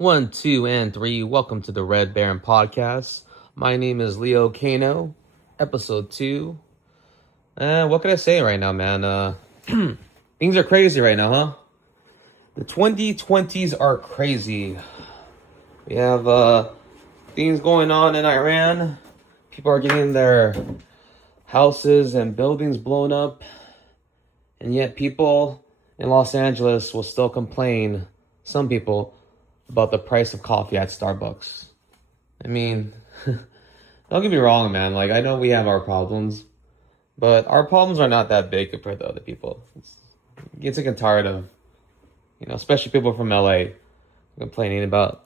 One, two, and three. Welcome to the Red Baron Podcast. My name is Leo Kayno, episode 2. What can I say right now, man? Things are crazy right now, huh? The 2020s are crazy. We have things going on in Iran. People are getting their houses and buildings blown up. And yet people in Los Angeles will still complain, some people, about the price of coffee at Starbucks. I mean, don't get me wrong, man. Like, I know we have our problems, but our problems are not that big compared to other people. You get sick and tired of, especially people from LA complaining about,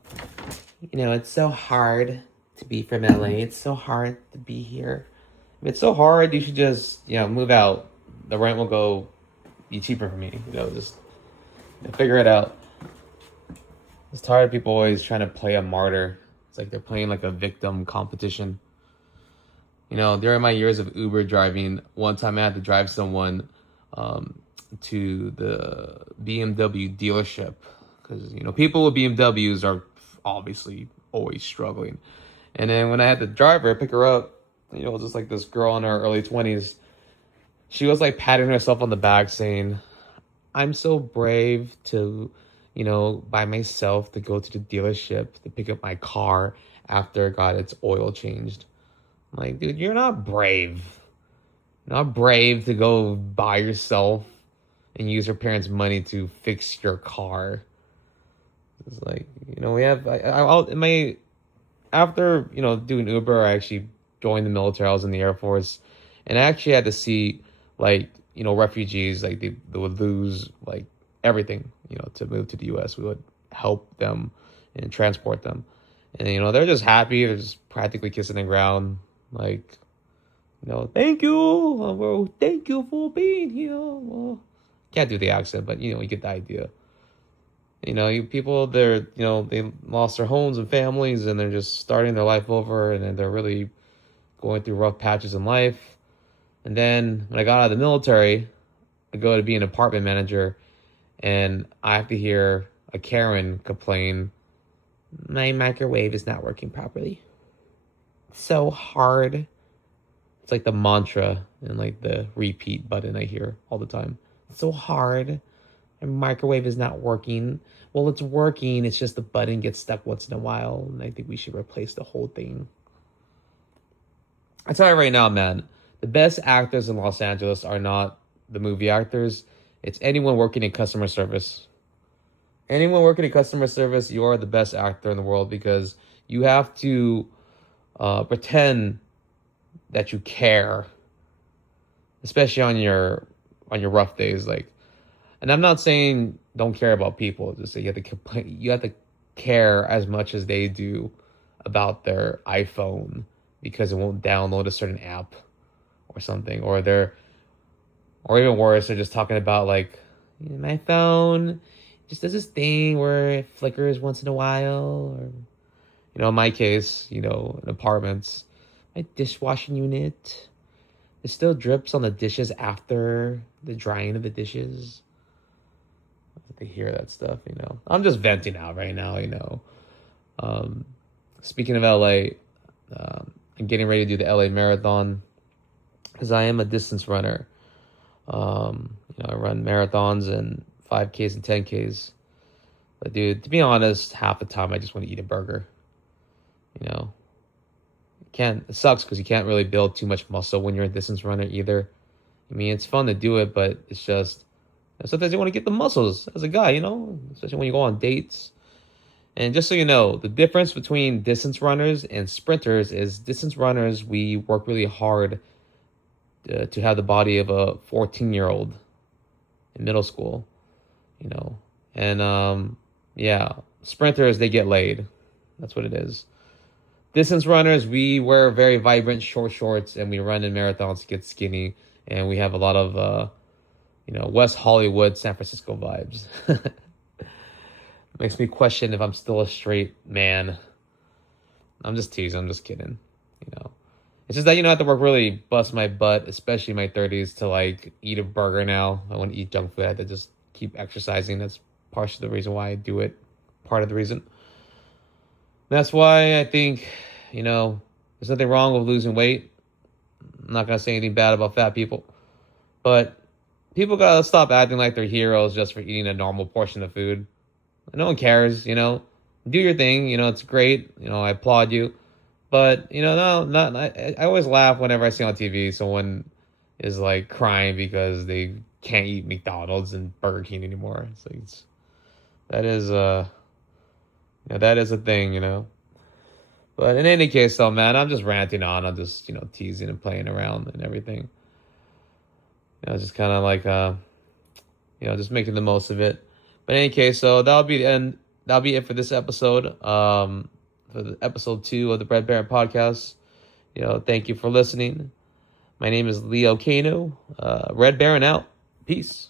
it's so hard to be from LA. It's so hard to be here. If it's so hard, you should just, move out. The rent will be cheaper for me. Just figure it out. I'm tired of people always trying to play a martyr. It's like they're playing like a victim competition. During my years of Uber driving, one time I had to drive someone to the BMW dealership because, people with BMWs are obviously always struggling. And then when I had to drive her, pick her up, just like this girl in her early 20s, she was like patting herself on the back saying, "I'm so brave to, by myself to go to the dealership to pick up my car after it got its oil changed." I'm like, dude, you're not brave. You're not brave to go by yourself and use your parents' money to fix your car. It's like, we have, after, doing Uber, I actually joined the military. I was in the Air Force, and I actually had to see, like, refugees, like, they would lose, like, everything, to move to the U.S. We would help them and transport them. And, they're just happy. They're just practically kissing the ground. Like, thank you. Bro, thank you for being here. Well, can't do the accent, but, you get the idea. People, they lost their homes and families, and they're just starting their life over, and they're really going through rough patches in life. And then when I got out of the military, I go to be an apartment manager, and I have to hear a Karen complain, "My microwave is not working properly. It's so hard." It's like the mantra and like the repeat button I hear all the time. "It's so hard. My microwave is not working." Well, it's working. It's just the button gets stuck once in a while, and I think we should replace the whole thing. I tell you right now, man, the best actors in Los Angeles are not the movie actors. It's anyone working in customer service. Anyone working in customer service, you are the best actor in the world because you have to pretend that you care, especially on your rough days. Like, and I'm not saying don't care about people. Just say you have to care as much as they do about their iPhone because it won't download a certain app or something, or even worse, they're just talking about like, my phone just does this thing where it flickers once in a while, or in my case, in apartments, my dishwashing unit, it still drips on the dishes after the drying of the dishes. I have to hear that stuff. I'm just venting out right now. Speaking of LA, I'm getting ready to do the LA Marathon because I am a distance runner. I run marathons and 5Ks and 10Ks. But dude, to be honest, half the time I just want to eat a burger. It sucks because you can't really build too much muscle when you're a distance runner either. I mean, it's fun to do it, but it's just sometimes you want to get the muscles as a guy, especially when you go on dates. And just so you know, the difference between distance runners and sprinters is distance runners, we work really hard to have the body of a 14-year-old in middle school, and sprinters, they get laid. That's what it is. Distance runners, we wear very vibrant short shorts and we run in marathons to get skinny, and we have a lot of West Hollywood, San Francisco vibes. Makes me question if I'm still a straight man. I'm just teasing. I'm just kidding. It's just that, I have to work really bust my butt, especially in my 30s, to like eat a burger now. I want to eat junk food. I have to just keep exercising. That's partially the reason why I do it. Part of the reason. that's why I think, there's nothing wrong with losing weight. I'm not gonna say anything bad about fat people, but people gotta stop acting like they're heroes just for eating a normal portion of food. No one cares, Do your thing, it's great. I applaud you. But, no, not I always laugh whenever I see on TV someone is like crying because they can't eat McDonald's and Burger King anymore. It's like that is that is a thing. But in any case though, man, I'm just ranting on. I'm just, teasing and playing around and everything. Just kind of like just making the most of it. But in any case, so that'll be the end. That'll be it for this episode. For the episode 2 of the Red Baron podcast. Thank you for listening. My name is Leo Kayno. Red Baron out. Peace.